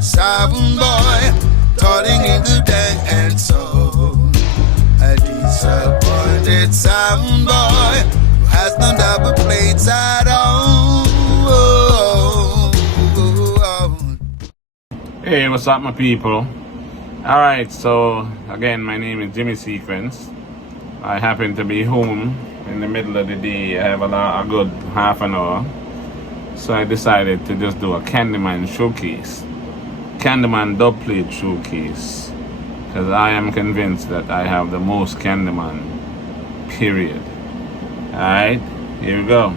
that sound boy, calling in the dance soul. A disappointed sound boy who has no double plates at all. Hey, what's up, my people? Alright, so again, my name is Jimmy Sequence. I happen to be home in the middle of the day. I have a good half an hour. So I decided to just do a Candyman showcase. Candyman dubplate showcase. Because I am convinced that I have the most Candyman. Period. Alright, here we go.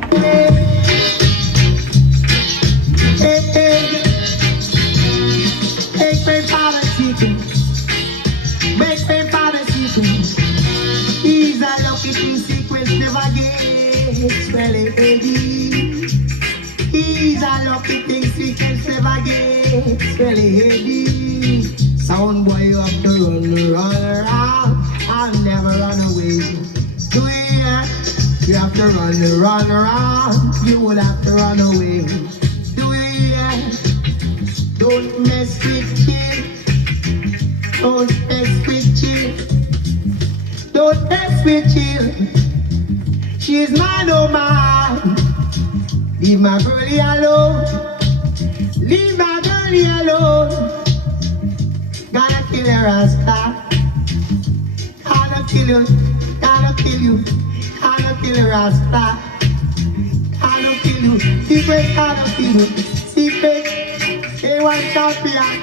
Make me for the sequence. He's a lucky thing sequence never gets really heady. He's a lucky thing sequence never gets really heady. Sound boy, you have to run around and never run away. Do you hear? You have to run around. You will have to run away. Do you hear? Don't mess with it. Don't mess with Jill. Don't mess with Jill. She's mine, oh mine. Leave my girlie alone. Leave my girlie alone. Gotta kill her and stop. Gotta kill you. Gotta kill you. Gotta kill her and stop. Gotta kill you. Secret, gotta kill you. Secret. They want champion.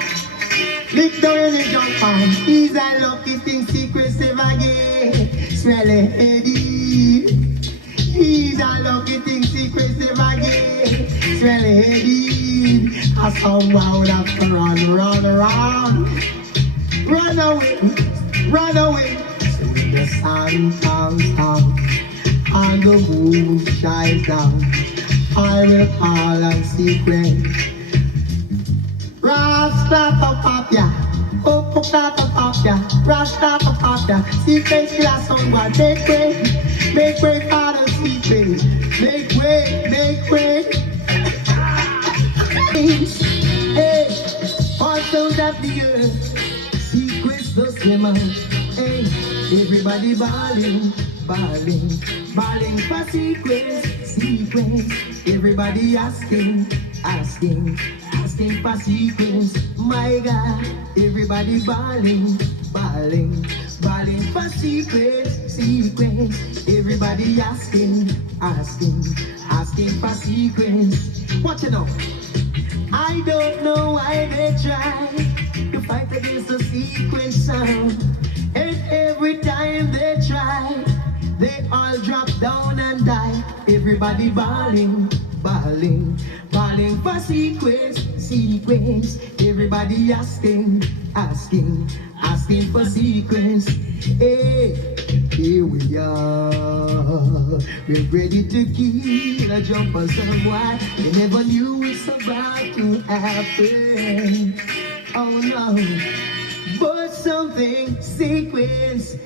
Lick down in the jump pan. He's a lucky thing, secrets never get really heady. He's a lucky thing, secrets never get really heady. A someone would have to run around. Run away. So when the sun comes down and the moon shines down, I will call on secret. Rasta-pa-pa-pya, oh-pa-pa-pa-pya, Rasta-pa-pa-pya, secret glass on one, make way for the secret, make way. Hey, all sounds of the earth, secrets the swimmer, hey, everybody balling for secrets, everybody asking for secrets, my God, everybody balling for secrets, everybody asking for secrets. Watch it out. I don't know why they try to fight against the sequence sound, and every time they try, they all drop down and die. Everybody balling for sequence. Everybody asking for sequence. Hey, here we are. We're ready to kill a jump on someone. You never knew it's about to happen. Oh no, but something sequence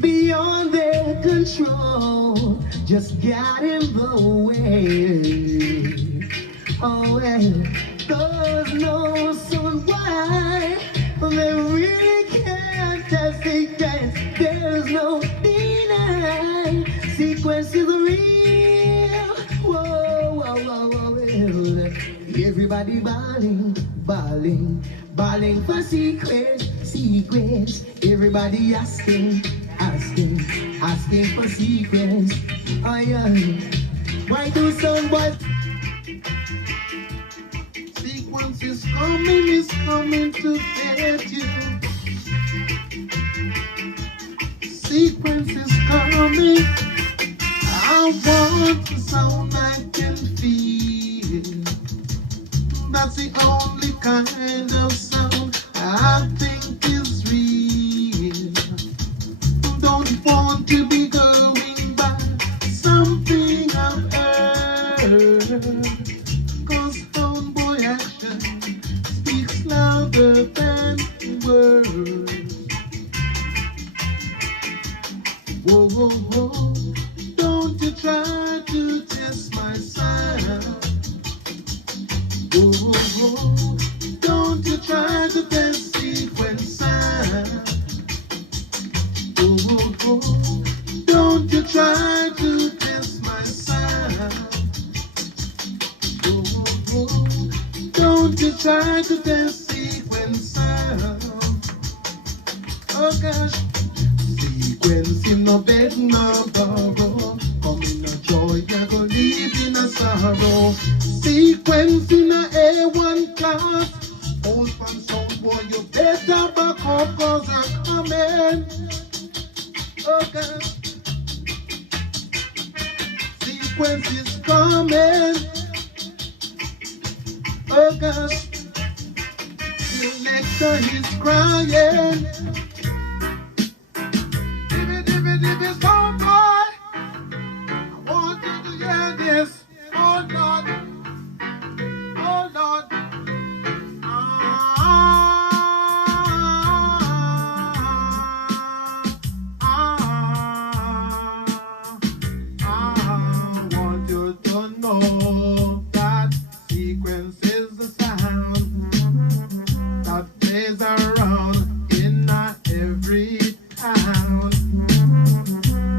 beyond their control just got in the way. Oh well, there's no son why they really can't test sequence. There's no deny. Sequence is real. Whoa. Everybody balling for sequence. Everybody asking for sequence. Oh yeah. Why do some boys? Sequence is coming to get you. Sequence is coming. I want the sound I can feel. That's the only kind of sound I think is real. Don't want to be going by something I've heard. Cause homeboy action speaks louder than words. Whoa, don't you try to test my sound. Don't you you try to test my sound. Don't you try to test sequence sound. Oh gosh, sequence in no bed, no borrow. Come in a joy, you go live in a sorrow. Sequence in a A1 class. Old fan sound boy, you better back up, cause I'm coming. Oh gosh, sequence is coming. Oh gosh, selector is crying. Dibby, sound boy. I want you to hear this. Oh Lord, oh Lord. I want you to know that sequence is the sound that plays around in every town.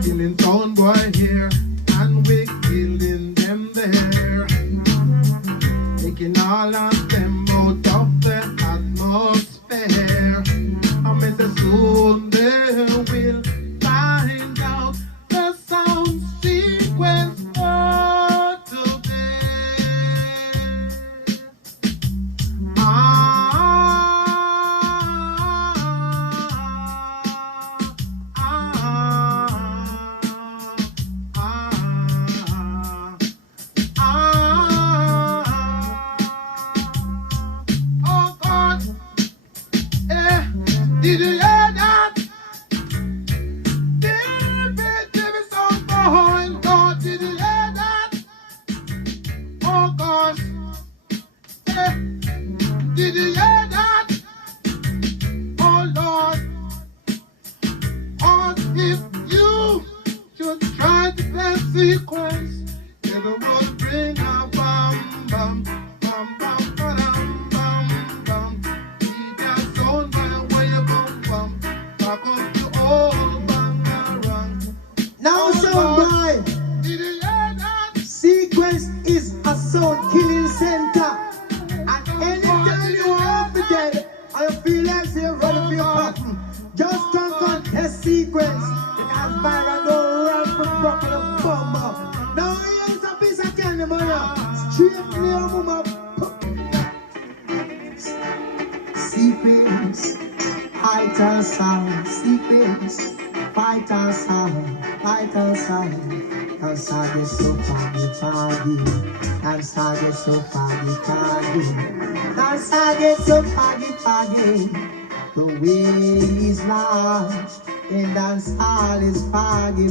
Killing sound boy here and we killing them there. Taking all of them out of the atmosphere. I mean, soon they will find out the sound sequence for today. Oh God, did you hear that? Dibby, sound boy. God, did you hear that? Oh gosh, did you hear that? Oh Lord, or if you should try to play sequence, it'll just bring a bam bam bam bam bam bam bam. Keep your sound by where you come from. Back up to old bangarang. Now, sound boy, Did you hear that? sequence is a sound killing center. And anytime you are off the dead, I feel like you're running for your pattern. Just don't contest sequence. Because Byron don't run for proper bomber. Now, here's a piece of candy, man. Straight near mama. Sequence, fighter sound, sequence, fighter sound, fighter sound. Cause I get so foggy, cause I get so foggy, cause I get so foggy. The way is large, and dance hall is foggy.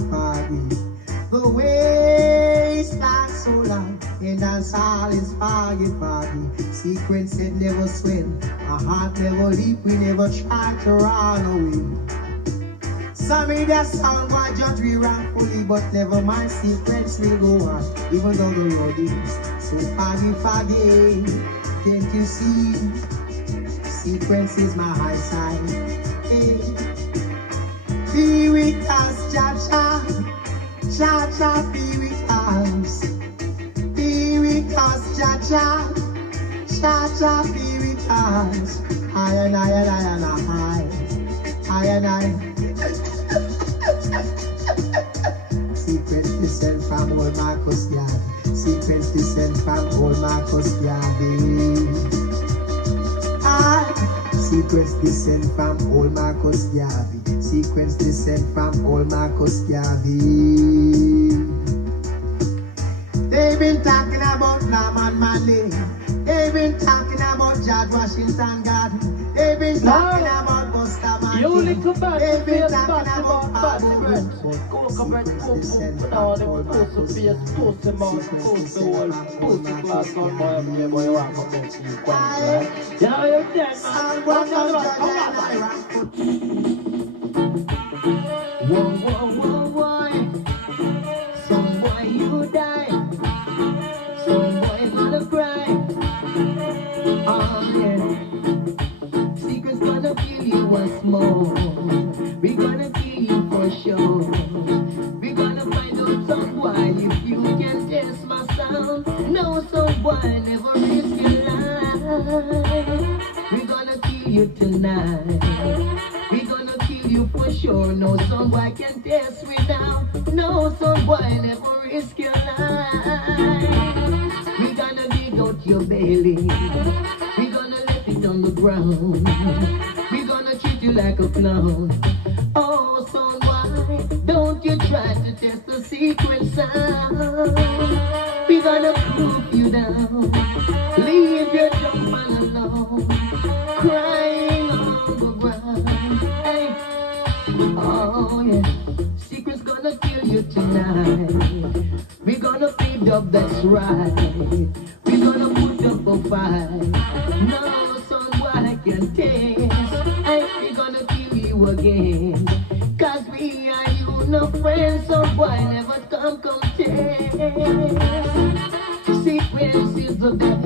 The way is not so long, and dance hall is foggy. Sequence it never swim, our heart never leap, we never try to run away. Some in that sound boy just rerun fully, but never mind, sequence will go on, even though the road is so foggy. Can't you see? Sequence is my high side. Hey. Be with us, Cha-cha. Cha-cha, be with us. Be with us, Cha-cha. Cha-cha, be with us. I and I. Sequence descend from old Marcus Garvey. Sequence descend from old Marcus Garvey. Sequence descend from old Marcus Garvey. Sequence descend from old Marcus Garvey. They've been talking about Norman Manley. They've been talking about George Washington Garden. They've been talking about Buster You Manley. little bad They've been face, talking bad about bad Pablo bread. Wood. Coca bread, coke, now them pussy face, pussy mouth, pussy wall, pussy glass on my every boy walk up there, see quite right. You know you're dead, man. Come on, Whoa, boy. Some boy you die. Some boy gonna cry. Oh yeah. Secret's gonna kill you once more. We gonna kill you for sure. We gonna Son boy, never risk your life. We're gonna kill you tonight. We're gonna kill you for sure. No son boy can test me now. No son boy, never risk your life. We're gonna dig out your belly. We're gonna let it on the ground. We're gonna treat you like a clown. Oh, son boy, don't you try to test the secret sound. We're gonna prove you down. Leave your jump man alone, crying on the ground. Hey, oh yeah, secret's gonna kill you tonight. We're gonna feed up, that's right. We're gonna put up a fight. No son boy can taste. Hey, we're gonna kill you again. Cause we are you no friends, so boy never come test. Sequence is the best.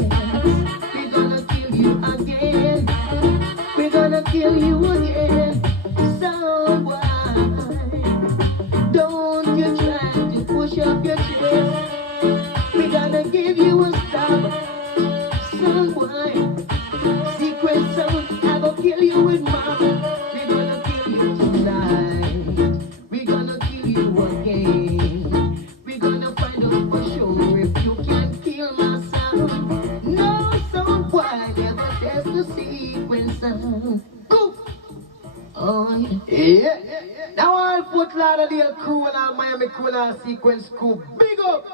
We're gonna kill you again. We're gonna kill you again. So why don't you try to push up your chest? We're gonna give you a stop. So why sequence sound, I gonna kill you with mom. We're gonna kill you tonight. We're gonna kill you again. We're gonna find out for sure if you can kill my sound. No son boy never test the sequence sound. Go. Oh yeah. Now I'll put Lauderdale crew and our Miami crew and our sequence crew. Big up.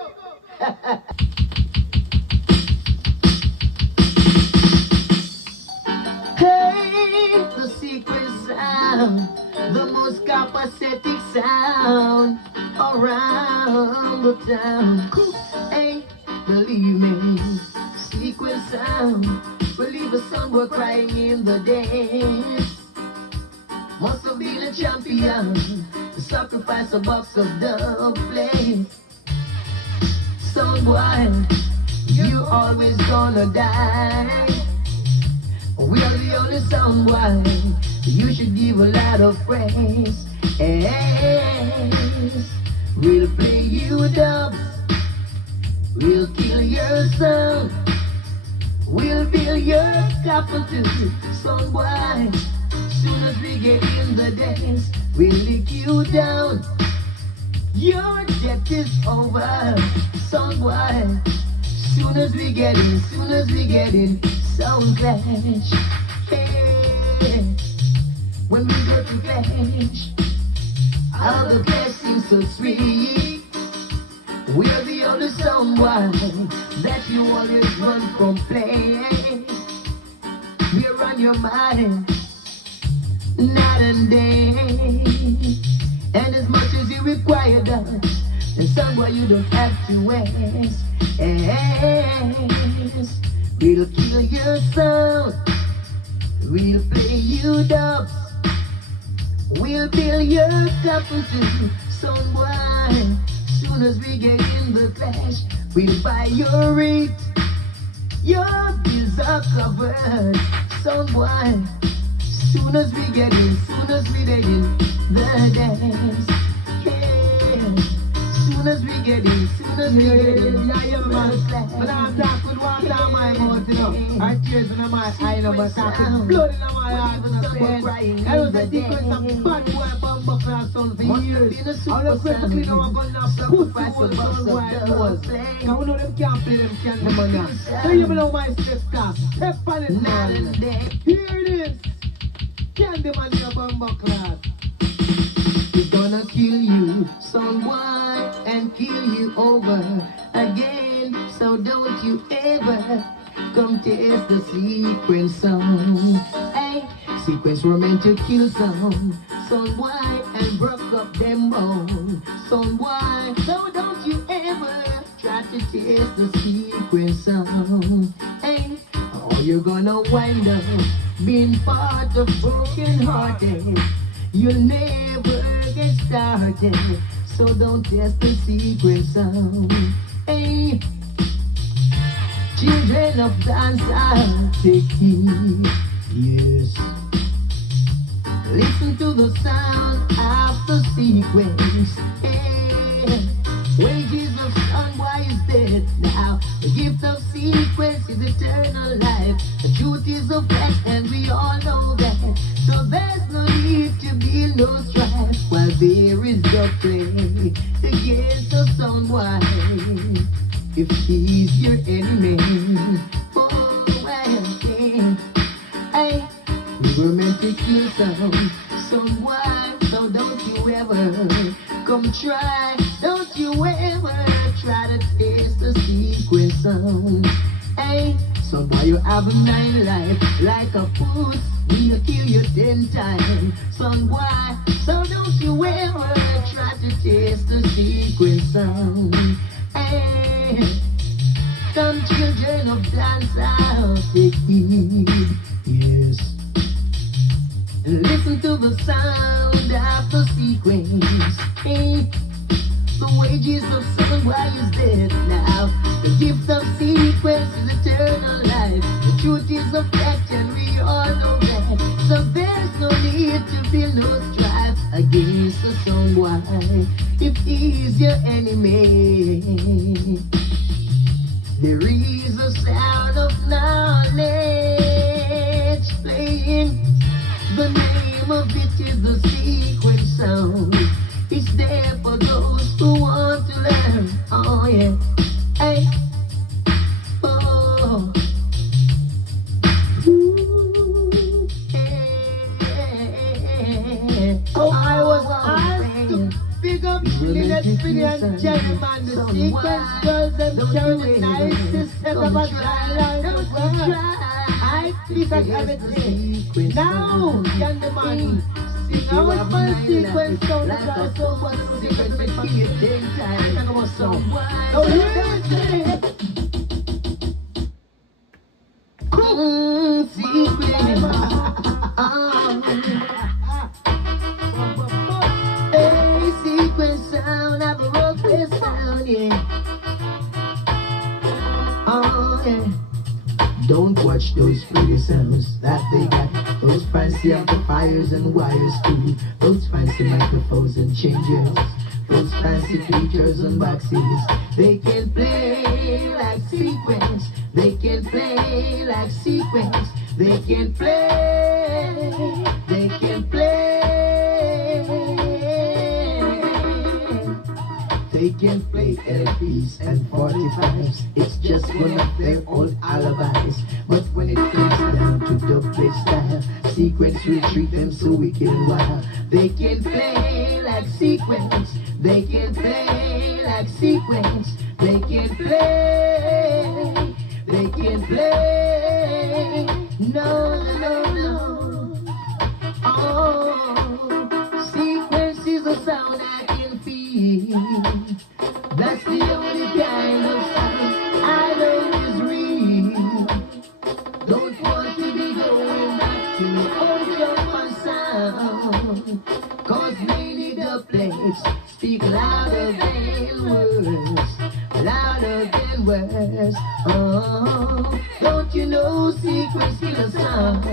Hey, the sequence sound, the most capacitic sound around the town. Hey, believe me, sequence sound, believe the sun were crying in the dance. Must have been a champion to sacrifice a box of dumplings. Son boy, you always gonna die. We are the only someone you should give a lot of praise. Yes. We'll play you dubs. We'll kill your son. We'll build your coffin too. Son boy, soon as we get in the dance, we'll lick you down. Your death is over. Son boy, soon as we get in, sound clash. Hey, when we go to clash, all the clash seems so sweet. We're the only someone that you always run from play. We're on your mind, night and day. And as much as you require done, and somewhere you don't have to waste. Yes, we'll kill your sound. We'll play you dubs. We'll build your coffin too. Son boy, soon as we get in the clash, we'll buy your rate. Your bills are covered. Son boy, soon as we get in, the dance. Yeah. Soon as we get in, yeah, man. But I'm talking with water in my mouth, you know. I tears in my eye, you know, but talking blood in my heart, and I say, I was a sequence of bad boy bumper class son for years. I was perfectly know I'm gonna have to put my son where it was. Because we know them can't play them can't them on that. So you know my stress class. Step on it, man. Here it is. Candyman in a bumper class. We're gonna kill you, son boy, and kill you over again. So don't you ever come test the sequence song. Hey, sequence were meant to kill some son boy and broke up them bones. Son boy, so don't you ever try to test the sequence song. Hey, or you're gonna wind up being part of broken hearted. You'll never get started, so don't test the secret sound. Hey, children of dance, I'll take heed. Yes, listen to the sound of the sequence. Hey, wages of sun, why is dead now? The gift of seed is eternal life. The truth is a fact, and we all know that. So there's no need to be no strife while there is the play against the someone. If he's your enemy, oh well, yeah. Hey, we were meant to kill someone, so don't you ever come try. Don't you ever try to taste the secret sound. Hey, so boy, you have a 9 life like a puss. We'll kill you 10 times, son boy. So don't you ever try to taste the secret sound. Hey, some children of dance I'll take heed. Yes. And listen to the sound of the sequence. Hey, the wages of sin, why is dead now? The gift of sequence is eternal life. The truth is a fact, and we all know that. So there's no need to be no strife against the someone if he's your enemy. There is a sound of knowledge playing. The name of it is the secret sound. It's there for those who want to learn. Oh yeah. Hey. Oh. Ooh. Hey. Oh, I was asked to pick up Lynette Billy and Gentleman, the sequence girls and carry the nicest set of a trial in the world. I speak of everything. Now, Gentleman, sing out my sequence sound because so much sequence with me at the time. I talk about song. Oh, yeah. Hey, sequence sound, I've a rock this sound, yeah. Oh, yeah. Don't watch those pretty sounds that they got. Those fancy amplifiers and wires too. Those fancy microphones and changers. Those fancy features and boxes. They can play like sequence. They can play like sequence. They can play. They can play. They can play LPs and 45s. It's just one of their old alibis. But when it comes down to dubplate style, sequence will treat them so wicked and wild. They can play like sequence. They can play like sequence. They can play. They can play. No, no, no. Oh, sequence is a sound I can feel. That's the only kind of sound I know is real. Don't want to be going back to the old German sound. Cause many dubplates speak louder than words. Louder than words. Oh, don't you know sequence kill a sound?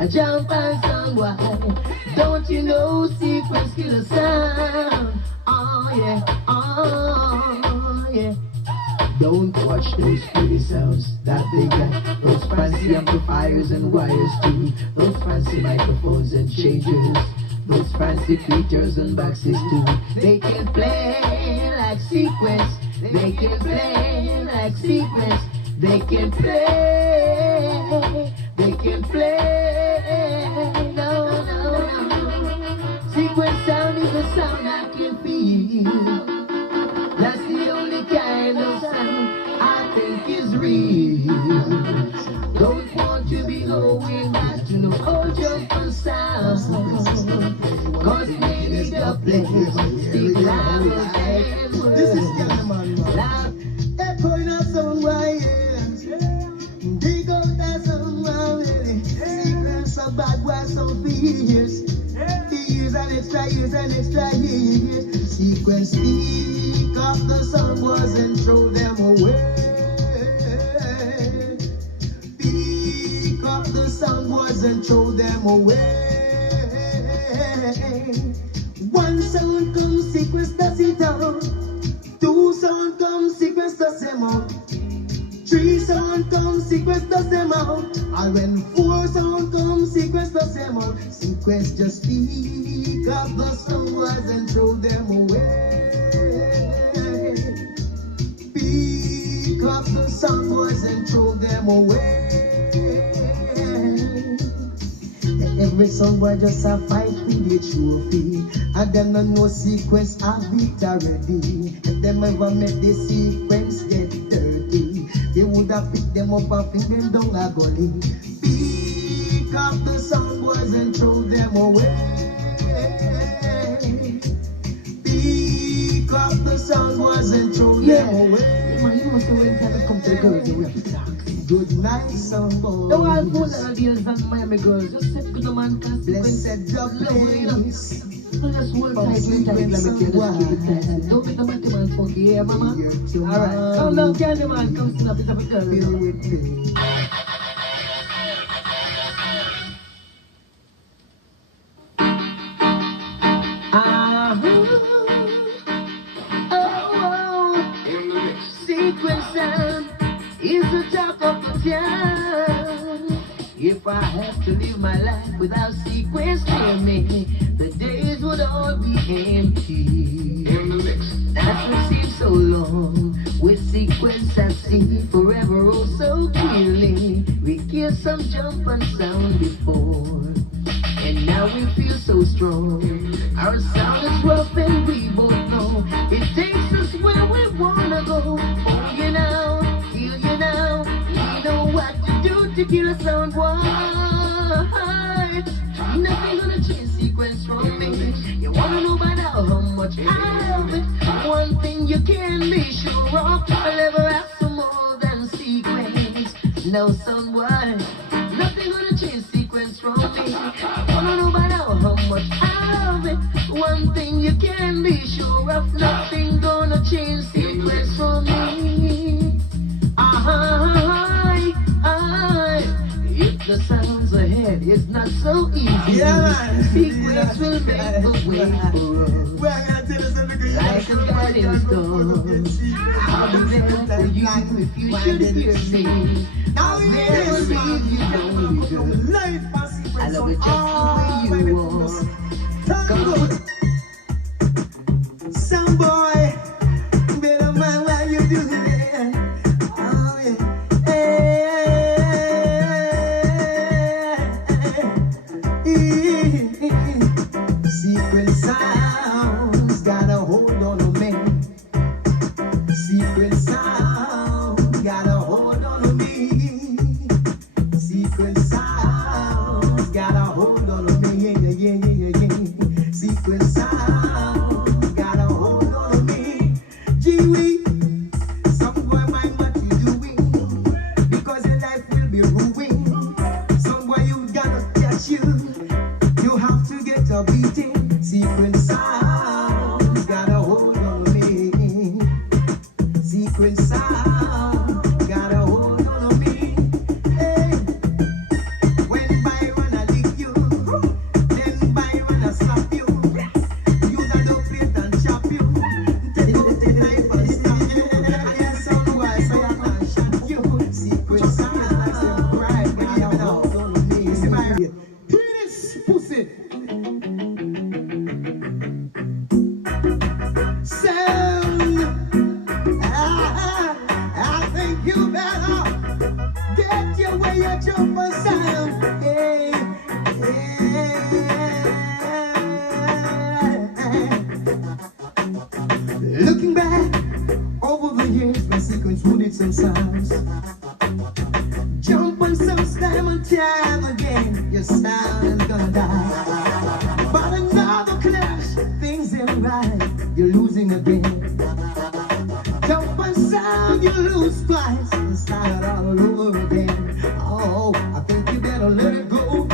A jump and sound wide. Don't you know sequence kill a sound? Oh yeah, oh yeah. Don't watch those pretty sounds that they get. Those fancy amplifiers and wires too. Those fancy microphones and changers. Those fancy features and boxes too. They can play like sequence. They can play like sequence. They can play. They can play. No, no, no. Sequence sound is a sound I can feel. That's the only kind of sound I think is real. Don't want to be going back to no old jumper sound. Cause maybe the place speak louder than words. This is Loud. Echoing a song right here. Dig out that song already. Secrets of bad was so for years. Years and extra years and extra years. Sequence speak of the sun was and throw them away. Speak of the sun was and throw them away. One sound comes, sequence does it out. Two sound comes, sequence does them out. Three sound come, sequence does them out. And when 4 sound come, sequence does them out. Sequence just speak of the sound was and throw them away. Pick up the sound was and throw them away. Every song boy just a fight with the trophy. And them no know sequence have it already. If them ever make the sequence get dirty, they would have picked them up and fling them down a gully. Pick up the sound boys and throw them away. Pick up the sound boys and throw them away. Man, you must know anytime I come to the girls, you have to talk. Good night, sound boys. The wild fool and deals and Miami girls, just sit good man can Blessed the place. So just hold tight, let me tell you, just keep it tight. Don't make the man funky, yeah, mama? Alright, come down, candy man, come snap it up a girl. Feel with me. Sequence sound is the talk of the town. If I have to live my life without sequence near me, the days would all be empty. In the mix. That's what seems so long. With sequence I see forever oh so clearly. We hear some jump and sound before, and now we feel so strong. Our sound is rough and we both know it takes us where we wanna go. Oh, you know, feel you know, we know what to do to kill a sound wide. Nothing gonna change sequence from me. You wanna know by now how much I love it. One thing you can be sure of, I'll never ask for more than sequence. No sound wide. Nothing gonna change sequence from me. Wanna know by now how much I love it. One thing you can be sure of, nothing gonna change sequence from me. If the sounds ahead is not so easy, sequence will make the way for us. Like a guiding star, I'll be there for you if you should hear me. I'll never leave you lonely, girl. I love you just the way you are. Come on. Some boy, better mind what you do there. Oh yeah. Secret sounds got a hold on me. Secret sounds got a hold on me. Secret sounds got a hold on me. Yeah. Secret sounds got a hold on me. Gee, some boy mind what you doing, because your life will be ruined. Some boy you gotta catch you. You have to get a beating. Secret sounds got a hold on me. Secret sound got a hold on me. Hey, when Byron I lick you, then Byron I slap you. Use a dope plate and chop you. Take out the knife and stab you. And then some boy say I can shot you. Secret sounds cry when you have a hold on me. See my penis pussy. Sound, I think you better get your way your jumper sound. Hey, looking back over the years when sequence rooted some sounds, jump on some time and time again, your sound is gonna die. But another clash, things ain't right, you're losing again. Jump and sound, you lose twice, and start all over again. Oh, I think you better let it go.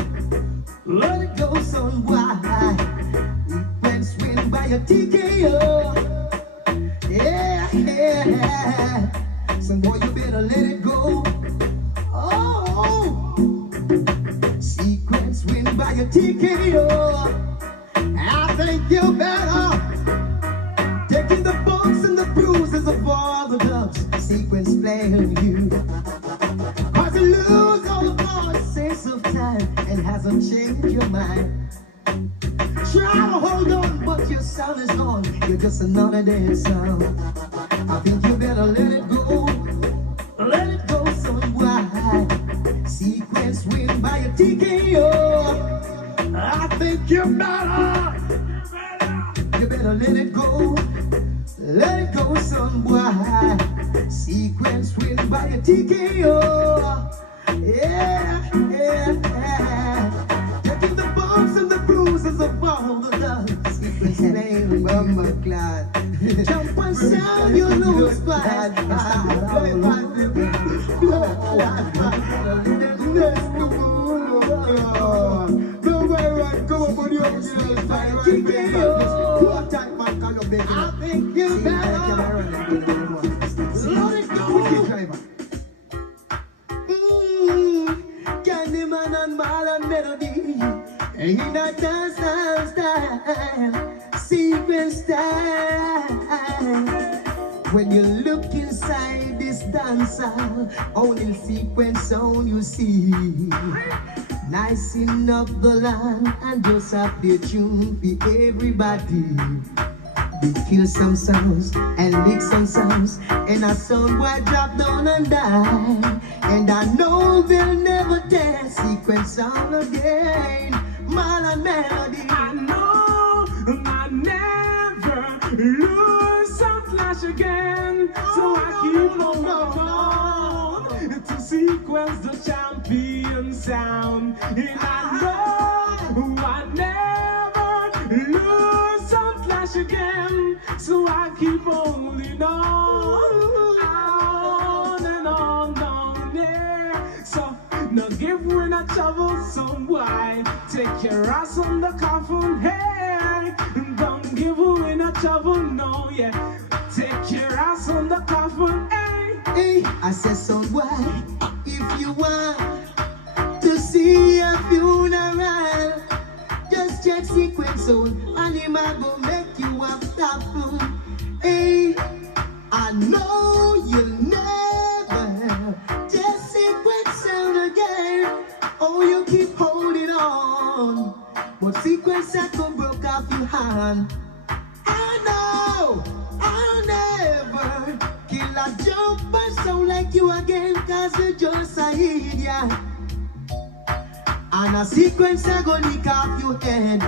Let it go, son, why? When swing by a TKO. Yeah. Some boy, you better let it go. Oh, sequence win by a TKO. I think you better taking the bumps and the bruises of all the dubs. Sequence playing you. your mind. Try to hold on, but your sound is gone. You're just another dancer. I think you better let it go. Let it go, son. Why? Sequence win by a TKO. I think you better. You better let it go. Let it go, son. Why? Sequence win by a TKO. Yeah, yeah, yeah. Taking the bumps and the bruises of all the love. Sequence name, Mama Glad. Jump and sound, you lose glad. I think you better. Let it go. Candyman and ball and melody. In a dance style, sequence style. When you look inside this dancer, only sequence sound you see. Nicing up the line and just up the tune for everybody. They kill some sounds and lick some sounds, and a sound boy drop down and die. And I know they'll never dare sequence sound again. Man and melody. I know I never lose some flash again, so I keep on to sequence the champion sound. And I know I never lose some flash again, so I keep on moving on and on, yeah. So no give when I travel some why. Take your ass on the coffin, hey. Don't give when I travel, no, yeah. Take your ass on the coffin, hey. Hey, I said, son, why? If you want to see a funeral, just check sequence on, and him I go make you a stop. Hey, I know you'll never just sequence sound again. Oh, you keep holding on, but sequence that could broke off your hand. I know I'll never kill a jumper sound like you again, cause you're just a idiot. And a sequence I go lick off your head.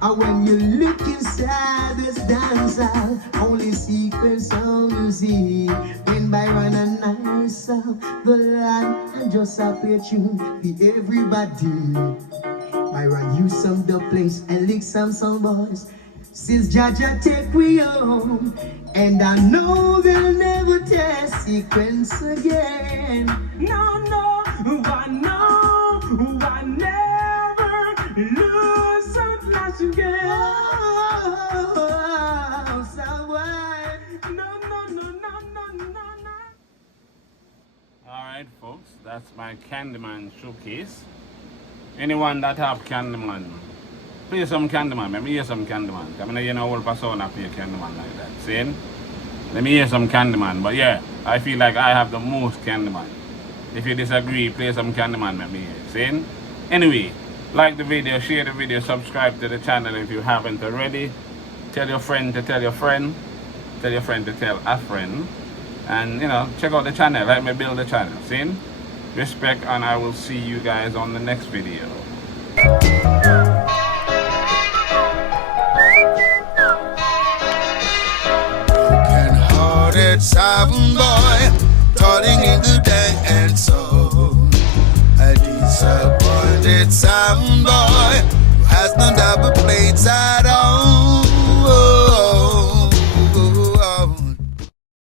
And when you look inside this dancer, only sequence sound you see. When Byron and I saw the line and just a play tune for everybody. Byron use some the place and lick some boys. Since Jaja take we home, and I know they'll never test sequence again. No, no, I know I never lose some flash again. Oh, someone. No. Alright folks, that's my Candyman showcase. Anyone that have Candyman, play some Candyman. Let me hear some Candyman. I mean, you know, all persona play Candyman like that. See? Let me hear some Candyman. But yeah, I feel like I have the most Candyman. If you disagree, play some Candyman. Let me hear. See? Anyway, like the video, share the video, subscribe to the channel if you haven't already. Tell your friend to tell your friend. Tell your friend to tell a friend. And, you know, check out the channel. Let me build the channel. See? Respect, and I will see you guys on the next video. Broken-hearted sound boy, toiling in the dance soul. A disappointed sound boy who has no double plate side.